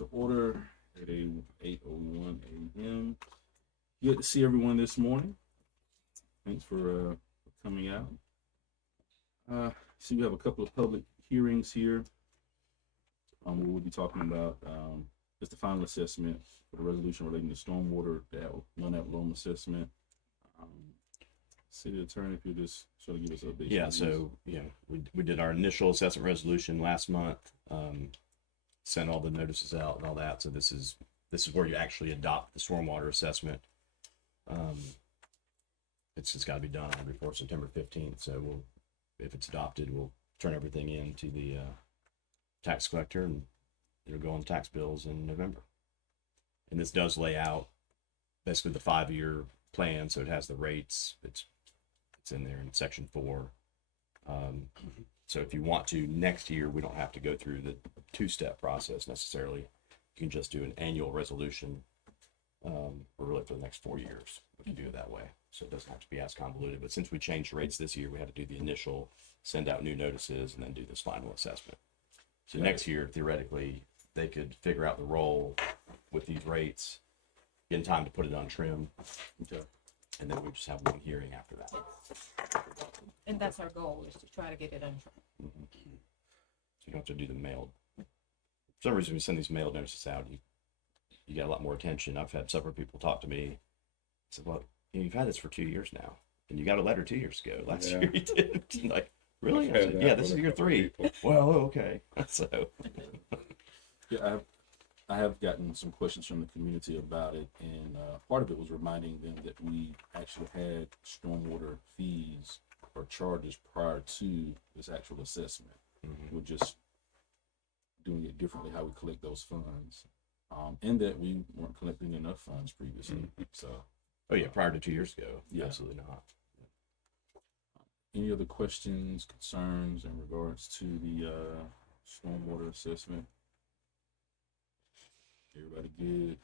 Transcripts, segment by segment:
to order at 8:01 a.m. Good to see everyone this morning. Thanks for coming out. See, we have a couple of public hearings here. Where we'll be talking about just the final assessment for the resolution relating to stormwater, that non-app loan assessment. City Attorney, if you just sort of give us an update. Yeah, so we did our initial assessment resolution last month. Sent all the notices out and all that. So this is where you actually adopt the stormwater assessment. It's just got to be done before September 15th. So if it's adopted, we'll turn everything in to the tax collector, and it'll go on tax bills in November. And this does lay out basically the 5-year plan, so it has the rates. It's in there in section 4. So if you want to next year, we don't have to go through the 2-step process necessarily. You can just do an annual resolution, or really for the next 4 years. We can do it that way, so it doesn't have to be as convoluted. But since we changed rates this year, we had to do the initial, send out new notices, and then do this final assessment. So next year, theoretically, they could figure out the roll with these rates in time to put it on trim. Okay. And then we just have one hearing after that. And that's our goal, is to try to get it on track. Mm-hmm. So you don't have to do the mailed. For some reason, we send these mailed notices out, you get a lot more attention. I've had several people talk to me. I said, well, you've had this for 2 years now, and you got a letter 2 years ago. Last year you did. Like, really? I said, yeah, this is year 3. Well, okay. So. Yeah, I have gotten some questions from the community about it, and part of it was reminding them that we actually had stormwater fees or charges prior to this actual assessment. Mm-hmm. We're just doing it differently, how we collect those funds, and that we weren't collecting enough funds previously. Mm-hmm. So, oh yeah, prior to 2 years ago, yeah. Absolutely not. Any other questions, concerns in regards to the stormwater assessment? Everybody good?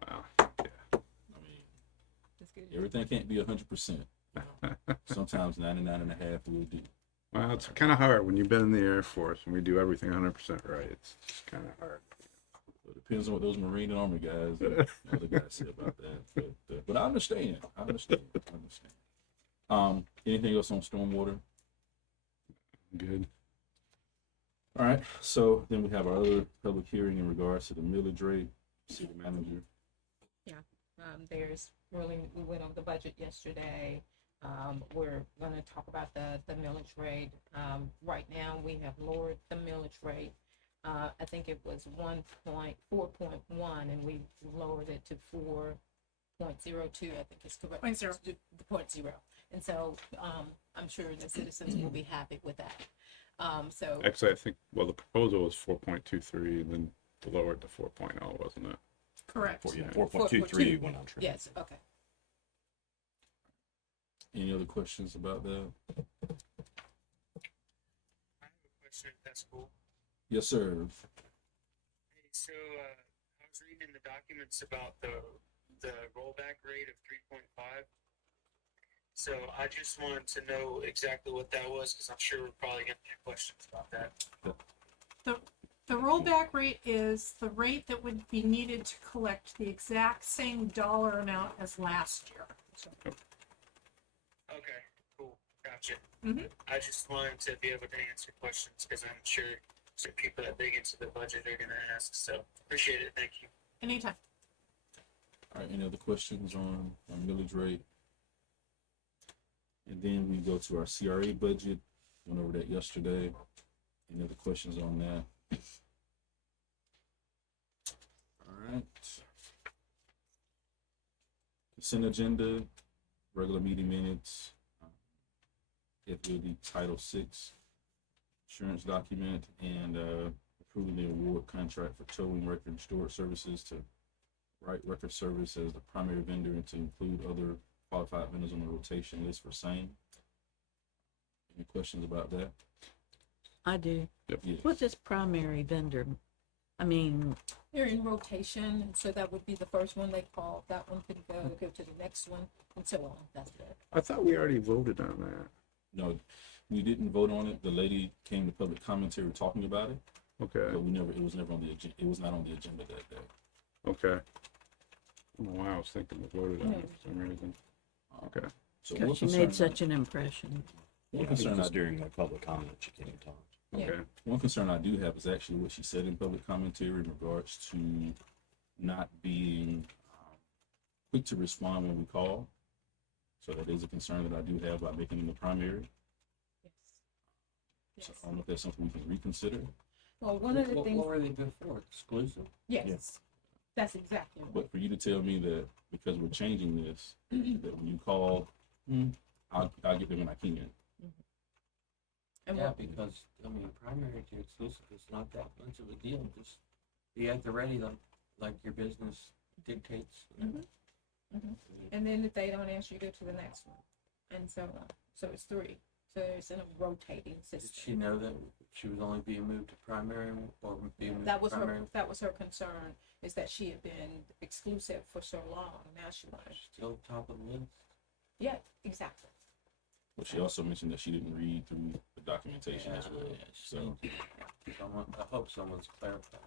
Wow. Yeah. I mean, everything can't be 100%. Sometimes 99.5 will do. Well, it's kind of hard when you've been in the Air Force and we do everything 100% right. It's just kind of hard. It depends on what those Marine and Army guys, other guys say about that. But I understand. Anything else on stormwater? Good. All right, so then we have our other public hearing in regards to the millage rate. City manager. Yeah, we went over the budget yesterday. We're going to talk about the millage rate. Right now, we have lowered the millage rate. I think it was 4.1, and we lowered it to 4.02. I think it's correct. 0.0. The 0.0. And so I'm sure the citizens will be happy with that. So Actually, I think, well, the proposal was 4.23, and then lowered to 4.0, wasn't it? Correct. 4.23 went on trim. yes, okay. Any other questions about that? I have a question, if that's cool. Yes, sir. Hey, so I was reading in the documents about the rollback rate of 3.5. So I just wanted to know exactly what that was, because I'm sure we're probably going to get questions about that. The rollback rate is the rate that would be needed to collect the exact same dollar amount as last year. So, Okay, cool, gotcha. Mhm. I just wanted to be able to answer questions, because I'm sure some people that dig into the budget are going to ask. So appreciate it. Thank you. anytime. All right, any other questions on millage rate? And then we go to our CRA budget. Went over that yesterday. Any other questions on that? All right. Consent agenda, regular meeting minutes, FLD Title VI insurance document, and approving the award contract for towing record and storage services to Wright Record Service as the primary vendor and to include other qualified vendors on the rotation list for same. Any questions about that? I do. Yep. Yes. What's this primary vendor? I mean, They're in rotation, and so that would be the first one they call. That one could go to the next one, and so on. That's it. I thought we already voted on that. No, we didn't vote on it. The lady came to public commentary talking about it. Okay, but it was never on the agenda, it was not on the agenda that day. okay. I don't know why I was thinking we voted on it for some reason. Okay, So one Because she concern, made such an impression. one It concern was I just during the public comment she came and talked. Yeah. okay, One concern I do have is actually what she said in public commentary in regards to not being quick to respond when we call. So that is a concern that I do have about making them the primary. Yes. So I don't know if that's something we can reconsider. Well, one of the What things, were they before? Exclusive? yes, that's exactly what. But for you to tell me that because we're changing this, that when you call, I'll get them when I can. And Yeah, what, because, I mean, primary to exclusive is not that much of a deal. Just be at the ready like your business dictates. and then if they don't answer, you go to the next one, and so on. So it's three. So it's in a rotating Did system. she know that she was only being moved to primary or being moved That to was primary? her concern, is that she had been exclusive for so long. Now she wanted. Still top of the list? Yeah, exactly. But she also mentioned that she didn't read through the documentation as well. Yeah, So I hope someone's clarified.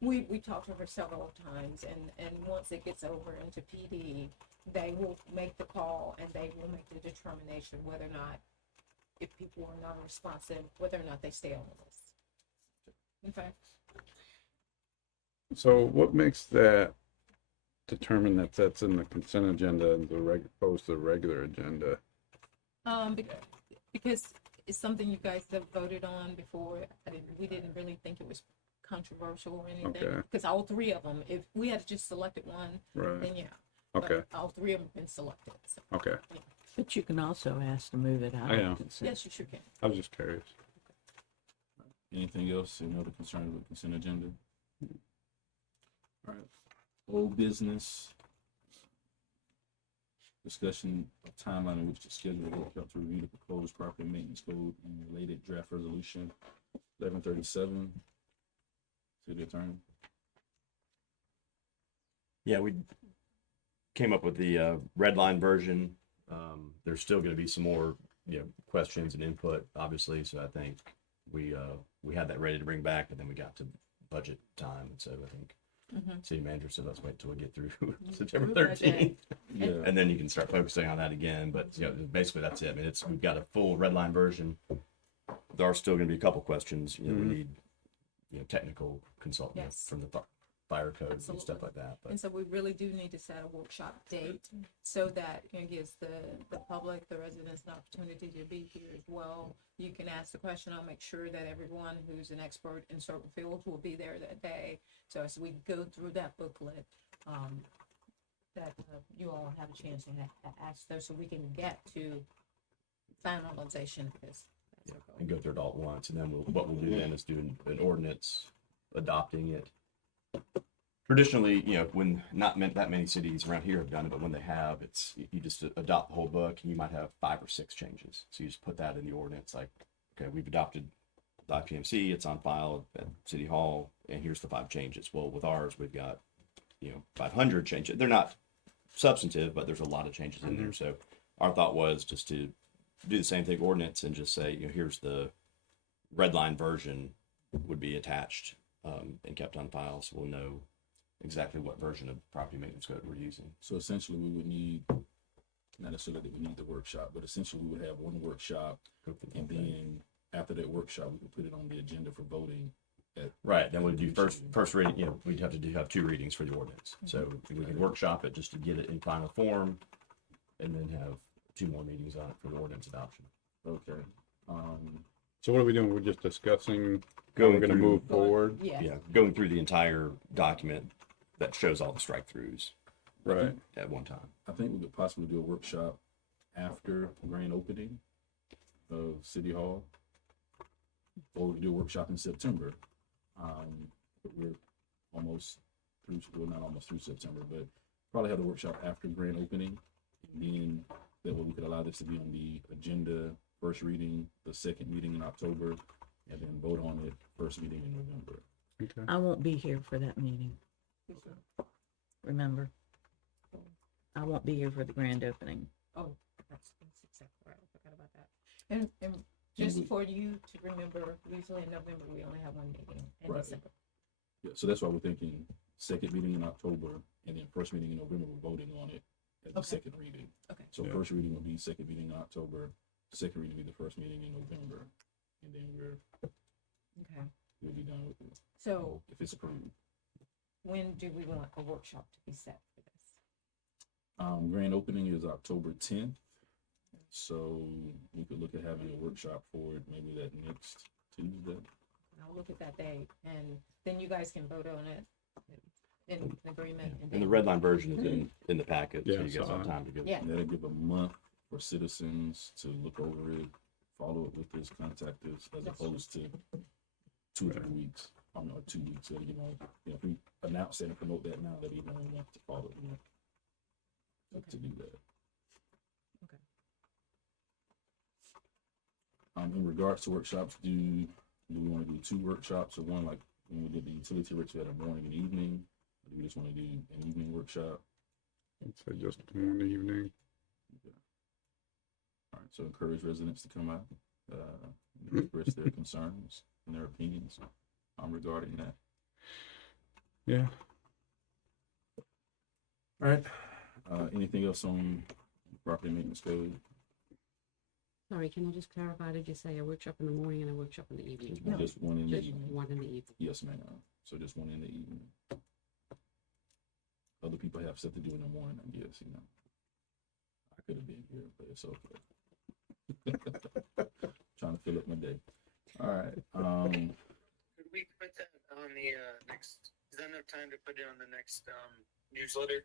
We talked to her several times, and once it gets over into PD, they will make the call and they will make the determination whether or not, if people are non-responsive, whether or not they stay on the list. In fact, so what makes that determine that that's in the consent agenda and opposed to the regular agenda? because it's something you guys have voted on before. We didn't really think it was controversial or anything. Okay. Because all three of them, if we had just selected one, Right, then yeah. But okay, all three of them have been selected. So, okay, But you can also ask to move it out I of know. consent. yes, you sure can. I was just curious. anything else? Any other concerns with the consent agenda? All right. Old business. Discussion of timeline in which to schedule a workshop to review the proposed property maintenance code and related draft resolution. 11:37. City Attorney. Yeah, we came up with the red line version. There's still going to be some more, questions and input, obviously. So I think we had that ready to bring back, but then we got to budget time, and so I think city manager said let's wait till we get through September Through budget. 13th, Yeah. and then you can start focusing on that again. But basically that's it. I mean, we've got a full red line version. There are still going to be a couple questions. We need technical consultant Yes. from the fire code and stuff Absolutely. like that. But And so we really do need to set a workshop date so that it gives the public, the residents, an opportunity to be here as well. You can ask the question. I'll make sure that everyone who's an expert in certain fields will be there that day. So as we go through that booklet, that you all have a chance to ask those so we can get to finalization of this. That's our goal. and go through it all at once. And then what we'll do then is do an ordinance adopting it. Traditionally, when not that many cities around here have done it, but when they have, you just adopt the whole book and you might have 5 or 6 changes. So you just put that in the ordinance, like, okay, we've adopted the IPMC, it's on file at City Hall, and here's the 5 changes. Well, with ours, we've got, 500 changes. They're not substantive, but there's a lot of changes in there. So our thought was just to do the same thing ordinance and just say, here's the red line version would be attached and kept on file, so we'll know exactly what version of property maintenance code we're using. So essentially, we would need, not necessarily that we need the workshop, but essentially we would have one workshop, and then after that workshop, we could put it on the agenda for voting. Right, then we'd do first reading, we'd have to have 2 readings for the ordinance. So we could workshop it just to get it in final form, and then have 2 more meetings on it for the ordinance adoption. Okay. So what are we doing? We're just discussing how Going we're gonna through- move forward? Yeah. Yeah, going through the entire document that shows all the strike-throughs Right, at one time. I think we could possibly do a workshop after grand opening of City Hall. Or we could do a workshop in September. But we're almost through, well, not almost through September, but probably have the workshop after grand opening. And then that way we could allow this to be on the agenda, first reading, the second meeting in October, and then vote on it, first meeting in November. okay. I won't be here for that meeting, remember? I won't be here for the grand opening. Oh, that's exactly right. I forgot about that. And Just we- for you to remember, usually in November, we only have one meeting in Right. December. Yeah, so that's why we're thinking second meeting in October, and then first meeting in November, we're voting on it as the Okay. second reading. Okay. So Yeah. first reading will be second meeting in October, second reading will be the first meeting in November, and then Okay. we'll be done with it, So if it's approved. when do we want a workshop to be set for this? Grand opening is October 10th, so we could look at having a workshop for it maybe that next Tuesday. I'll look at that date, and then you guys can vote on it in agreement. And the red line version is in the packet, so Yeah, you guys so have time to get. Yeah. That'll give a month for citizens to look over it, follow up with us, contact us, as opposed to 2 or 3 weeks. I mean, or 2 weeks. So, if we announce it and promote that now, that'd be more than enough to follow it. To do that. Okay. In regards to workshops, do we want to do 2 workshops or one, like when we did the utility rates, we had a morning and evening? Or do we just want to do an evening workshop? I'd say just one evening. All right, so encourage residents to come out, and express their concerns and their opinions regarding that. Yeah. All right. Anything else on property maintenance code? Sorry, can I just clarify? Did you say a workshop in the morning and a workshop in the evening? No. Just one in the Just evening. one in the evening. Yes, ma'am. So just one in the evening. Other people have stuff to do in the morning, I guess, I could have been here, but it's okay. Trying to fill up my day. All right. Could we put that on the next? Is that enough time to put it on the next newsletter?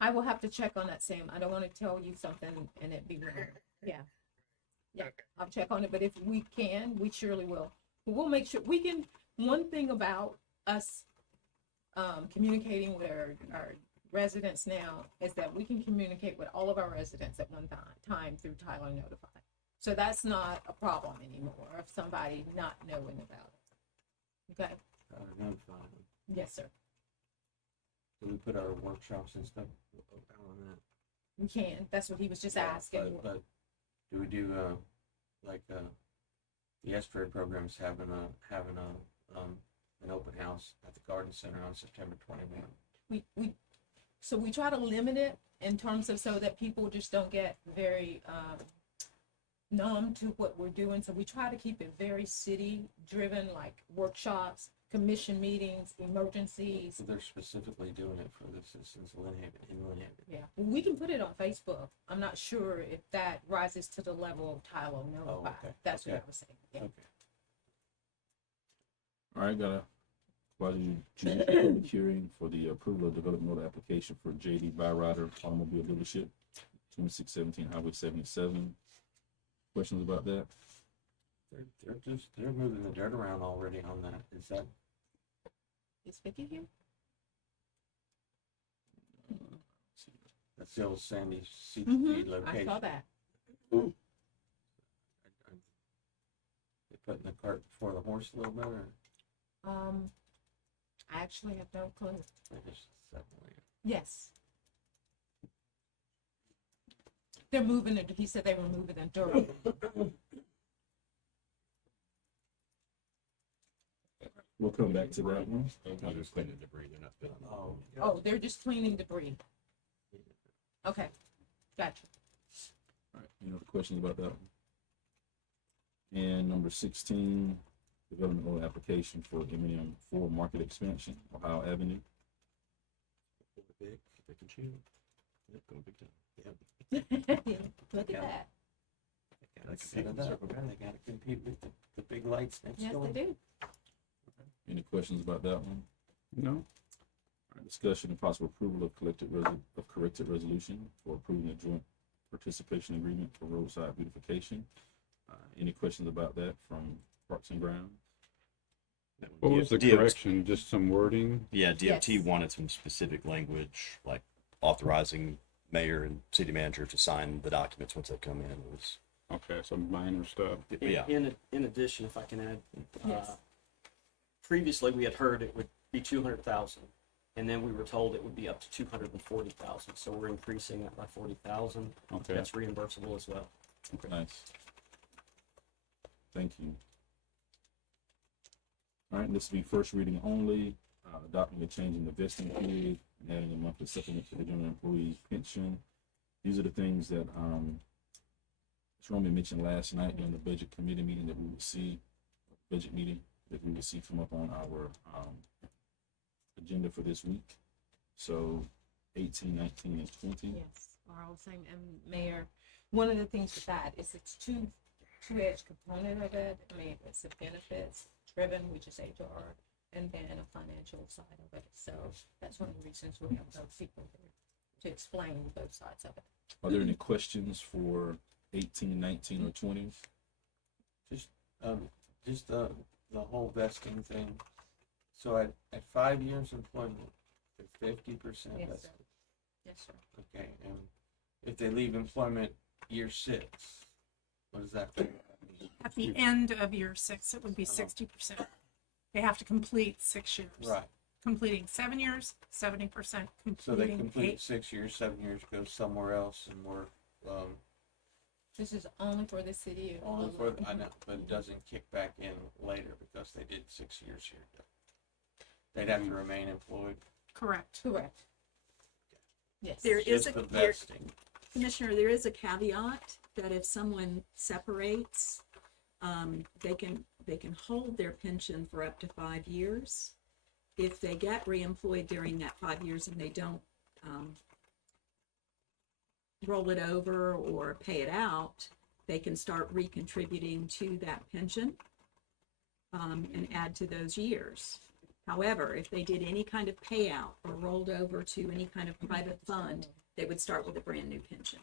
I will have to check on that, Sam. I don't want to tell you something and it be wrong. Yeah. Yeah, Okay. I'll check on it, but if we can, we surely will. But we'll make sure, we can, one thing about us communicating with our residents now is that we can communicate with all of our residents at one time through Tyler Notify. So that's not a problem anymore of somebody not knowing about it. Okay? Notify them. Yes, sir. Do we put our workshops and stuff out on that? We can. That's what he was just asking. But do we do like the Estuary program's having an open house at the Garden Center on September 21? So we try to limit it in terms of so that people just don't get very numb to what we're doing. So we try to keep it very city driven, like workshops, commission meetings, emergencies. So they're specifically doing it for the citizens of Lynn Haven, in Lynn Haven. Yeah, we can put it on Facebook. I'm not sure if that rises to the level of Tyler Notify. okay, That's what okay. I was saying. Yeah. Okay. All right, got a quasi-judicial public hearing for the approval of development order application for JD Byrider Automobile Dealership, 2617 Highway 77. Questions about that? They're moving the dirt around already on that. Is that Is Vicky here? that's the old Sandy CTP Mm-hmm. I location? saw that. They putting the cart before the horse a little bit, or I actually have no clue. they just separated? Yes. They're moving it. He said they were moving the dirt. We'll come back to that one. I'm just cleaning debris, they're not filling it. Oh, Oh, they're just cleaning debris. Okay, gotcha. All right, any other questions about that one? And number 16, development order application for M&M 4 market expansion, Ohio Avenue. Big, pick and choose. Yep, going big time. Look at that. gotta set it up. They gotta compete with the big lights next Yes, door. they do. Any questions about that one? No? All right, discussion and possible approval of corrected resolution for approving a joint participation agreement for roadside beautification. Any questions about that from Parks and Grounds? What was the correction? Just some wording? Yeah, DOT Yes. wanted some specific language, like authorizing mayor and city manager to sign the documents once they come in. It was, Okay, some minor stuff. yeah. In addition, if I can add, Yes. previously we had heard it would be 200,000 And then we were told it would be up to 240,000, so we're increasing that by 40,000. Okay. That's reimbursable as well. Nice. Thank you. All right, this will be first reading only, adopting a change in the vesting period, and adding a monthly supplement to the general employee pension. These are the things that, Roman mentioned last night during the budget committee meeting that we would see, budget meeting, that we would see come up on our, agenda for this week. So 18, 19, and 20. Yes, are all the same. And Mayor, one of the things with that is it's two-edged component of it. I mean, it's the benefits driven, which is HR, and then a financial side of it. So that's one of the reasons we have those people here to explain both sides of it. Are there any questions for 18, 19, or 20? Just the whole vesting thing. So at 5 years employment, they're 50% Yes, vested. sir. Yes, sir. Okay, and if they leave employment year 6, what does that mean? At the end of year 6, it would be 60%. They have to complete 6 years. Right. Completing 7 years, 70%. So they Completing complete 8. 6 years, 7 years, go somewhere else and work. This is only for the city. of Only for Loveland. I know, but it doesn't kick back in later because they did 6 years here. They'd have to remain employed. Correct. Correct. Yes. There is Just a, the there, vesting. Commissioner, there is a caveat that if someone separates, they can hold their pension for up to 5 years. If they get reemployed during that 5 years and they don't roll it over or pay it out, they can start recontributing to that pension and add to those years. However, if they did any kind of payout or rolled over to any kind of private fund, they would start with a brand new pension.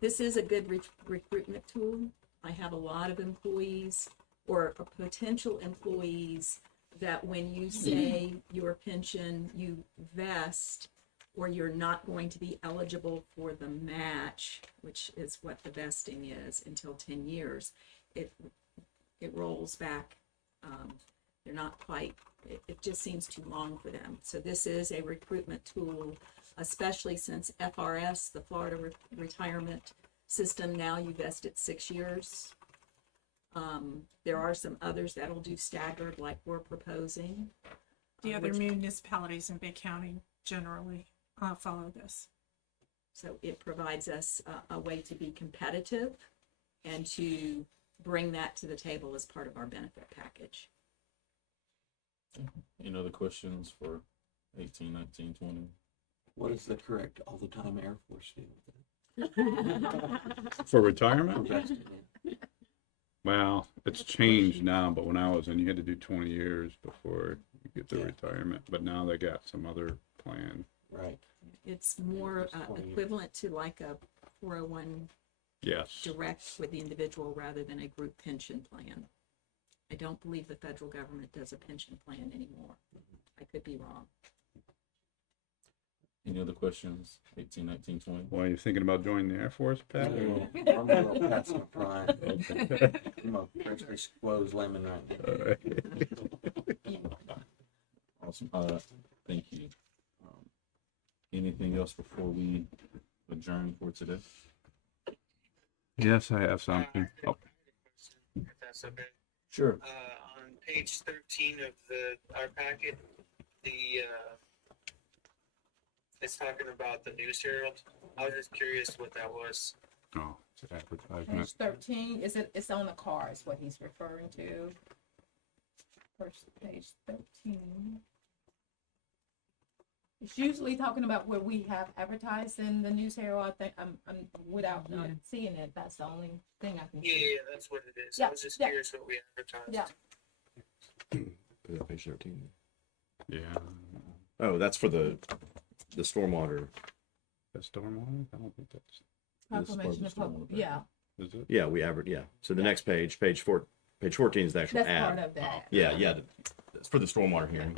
This is a good recruitment tool. I have a lot of employees or potential employees that when you say your pension, you vest, or you're not going to be eligible for the match, which is what the vesting is until 10 years, it rolls back. They're not quite, it just seems too long for them. So this is a recruitment tool, especially since FRS, the Florida Retirement System, now you vest at 6 years. There are some others that'll do staggered like we're proposing. The other which- municipalities in Bay County generally follow this. So it provides us a way to be competitive and to bring that to the table as part of our benefit package. Any other questions for 18, 19, 20? What is the correct all the time Air Force do with For it? retirement? Vested in. Well, it's changed now, but when I was in, you had to do 20 years before you get the Yeah. retirement. But now they got some other plan. Right. It's more It's 20 years. equivalent to like a 401 Yes. direct with the individual rather than a group pension plan. I don't believe the federal government does a pension plan anymore. I could be wrong. Any other questions? 18, 19, 20? Well, you thinking about joining the Air Force, Pat? I'm a little past my prime. Okay. I'm a freshly squoze lemon right now. All right. Awesome. Thank you. Anything else before we adjourn for today? Yes, I have something. Oh, If that's okay. Sure. On page 13 of our packet, it's talking about the News Herald. I was just curious what that was. oh, it's an advertisement. Page 13, it's on the car is what he's referring to. First page 13. It's usually talking about where we have advertised in the News Herald. I think I'm without not Yeah. seeing it. That's the only thing I can Yeah, see. that's what it is. Yeah, I was just yeah. curious what we advertised. Yeah. Put it on page 13. Yeah. Oh, that's for the stormwater. The stormwater? I don't think that's, This is part of Proclamation the of public. stormwater. Yeah, is it? Yeah, we average. Yeah. So the next page, page 14 is the actual that's ad. part of that. Yeah, yeah. It's for the stormwater hearing.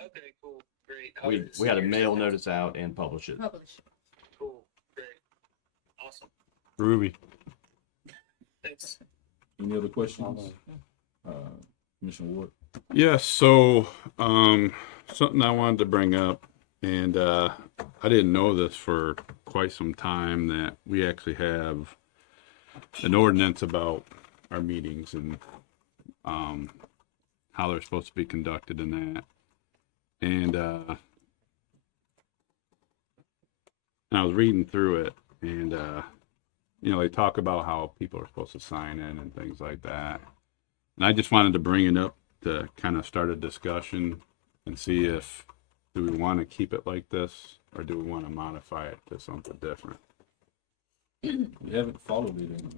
Okay, cool. Great. I was just We had a curious. mail notice out and publish it. Publish. Cool. Great. Awesome. Ruby. Thanks. Any other questions? Commissioner Ward. Yes, so, something I wanted to bring up, and, I didn't know this for quite some time, that we actually have an ordinance about our meetings and, how they're supposed to be conducted and that. And I was reading through it, and, they talk about how people are supposed to sign in and things like that. And I just wanted to bring it up to kind of start a discussion and see if, do we want to keep it like this, or do we want to modify it to something different? We haven't followed it in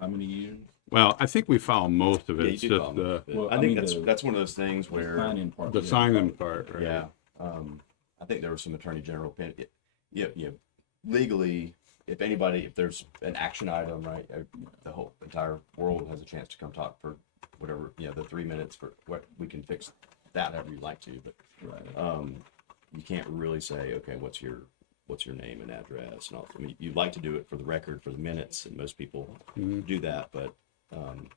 how many years? Well, I think we follow most of it. Yeah, you It's do just follow the, most of it. well, I I think mean, that's one of those things The where, sign-in part. the we haven't sign-in followed. part, right? yeah, I think there was some attorney general opinion. Legally, if there's an action item, right, the whole entire world has a chance to come talk for whatever, the 3 minutes for what we can fix that however you like to, but Right. you can't really say, okay, what's your name and address and all. I mean, you'd like to do it for the record, for the minutes, and most people Mhm. do that, but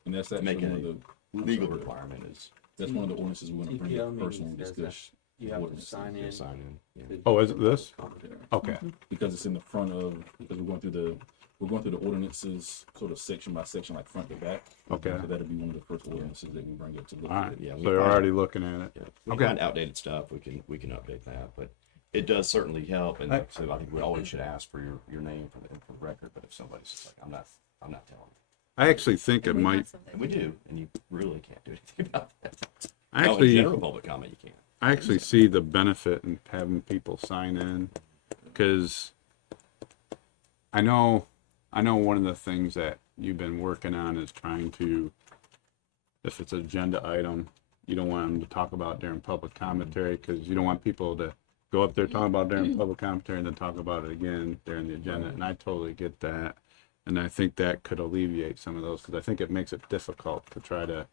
And that's to actually make one it of a the legal requirement is that's one of the ordinances we're going to bring TPO up personally and meetings, there's discuss. You have to ordinances. sign in. sign in. Oh, is it this? Yeah. Okay, Because it's in the front of, because we're going through the ordinances sort of section by section, like front to back. okay. So that'll be one of the first ordinances that we bring up to look All at. right, Yeah, so we you're find- already looking at it. Yeah, we Okay. find outdated stuff, we can update that, but it does certainly help. And like I said, I think we always should ask for your name for the record. But if somebody's just like, I'm not telling you, I actually think it might, and we do, and you really can't do anything about that. I No, in actually, general public comment, you can't. I actually see the benefit in having people sign in, because I know one of the things that you've been working on is trying to, if it's an agenda item, you don't want them to talk about during public commentary, because you don't want people to go up there talking about during public commentary and then talk about it again during the agenda. And I totally get that, and I think that could alleviate some of those, because I think it makes it difficult to try to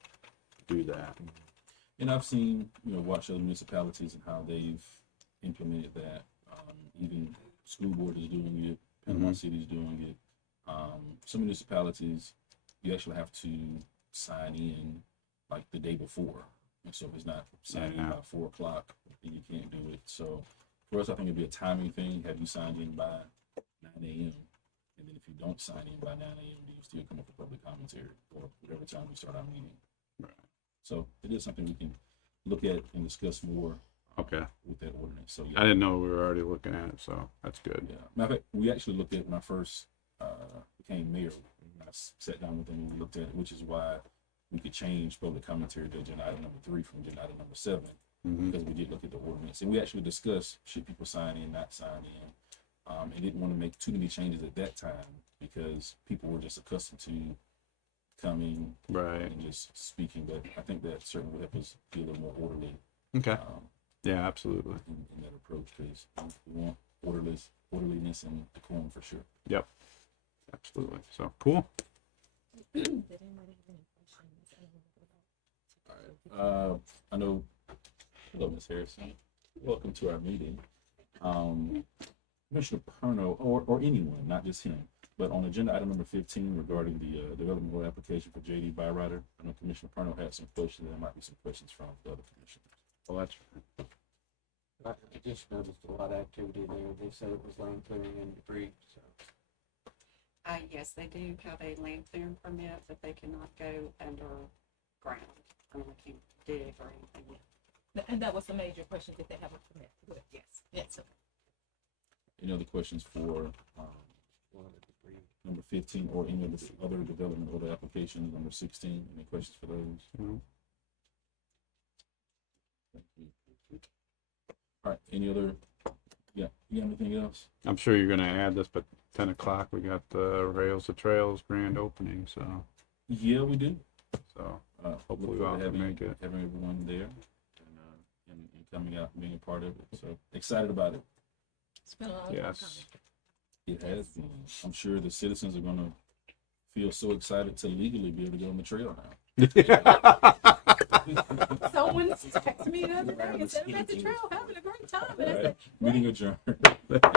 do that. And I've seen, watch other municipalities and how they've implemented that. Even school board is doing it, Panama City is doing it. Some municipalities, you actually have to sign in like the day before. And so if it's not signed in by 4 o'clock, then you can't do it. So for us, I think it'd be a timing thing. Have you signed in by 9 a.m.? And then if you don't sign in by 9 a.m., then you still come up with public commentary or whatever time we start our meeting. Right. So it is something we can look at and discuss more Okay. with that ordinance. So I didn't know we were already looking at it, so that's good. yeah. Matter of fact, we actually looked at it when I first became mayor. I sat down with them and we looked at it, which is why we could change public commentary to agenda item number 3 from agenda item number 7, because we did look at the ordinance and we actually discussed should people sign in, not sign in. And didn't want to make too many changes at that time because people were just accustomed to coming Right. and just speaking. But I think that certainly will help us be a little more orderly Okay. Yeah, absolutely. in that approach, because we want orderliness and decorum for sure. Yep. Absolutely. So cool. I know. Hello, Ms. Harrison. Welcome to our meeting. Commissioner Perno, or anyone, not just him, but on agenda item number 15 regarding the development board application for JD Byrider, I know Commissioner Perno had some questions. There might be some questions from the other commissioners. Well, that's I just noticed a lot of activity there. They said it was land clearing and debris, so. Yes, they do have a land clearing permit, but they cannot go underground. I mean, they can't dig or anything. And that was the major question, did they have a permit? Good, yes, yes. Any other questions for number 15 or any of the other development order applications, number 16? Any questions for those? No. All right, any other? Yeah, you got anything else? I'm sure you're gonna add this, but 10 o'clock we got the Rails to Trails grand opening, so Yeah, we do. hopefully Look we'll forward to can make it. having everyone there and coming out and being a part of it. So excited about it. It's been a long time Yes. It has been. I'm sure the citizens are gonna feel so excited to legally be able to get on the trail now. Someone texted me the other day and said, I'm at the trail having a great time. And I All said, right, meeting adjourned.